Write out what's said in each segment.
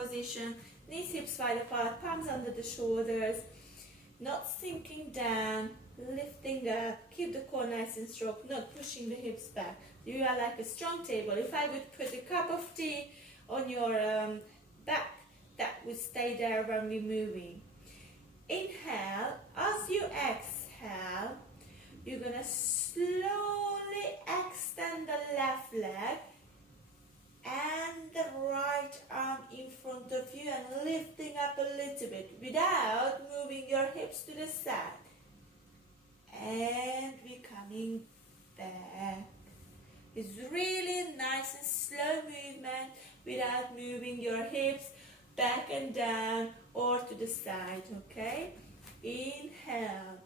position, knees hips wide apart, palms under the shoulders, not sinking down, lifting up, keep the core nice and strong, not pushing the hips back. You are like a strong table. If I would put a cup of tea on your back, that would stay there when we're moving. Inhale. As you exhale, you're going to slowly extend the left leg and the right arm in front of you and lifting up a little bit without moving your hips to the side. And we're coming back. It's really nice and slow movement without moving your hips back and down or to the side, okay? Inhale.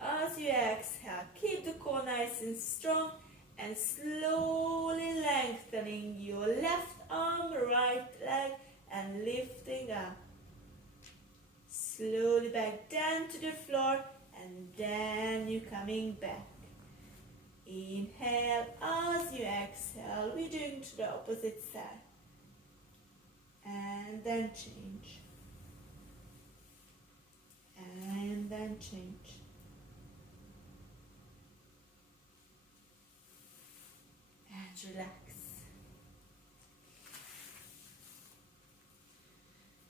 As you exhale, keep the core nice and strong and slowly lengthening your left arm, right leg and lifting up. Slowly back down to the floor and then you're coming back. Inhale. As you exhale, we're doing to the opposite side. And then change. And then change. And relax.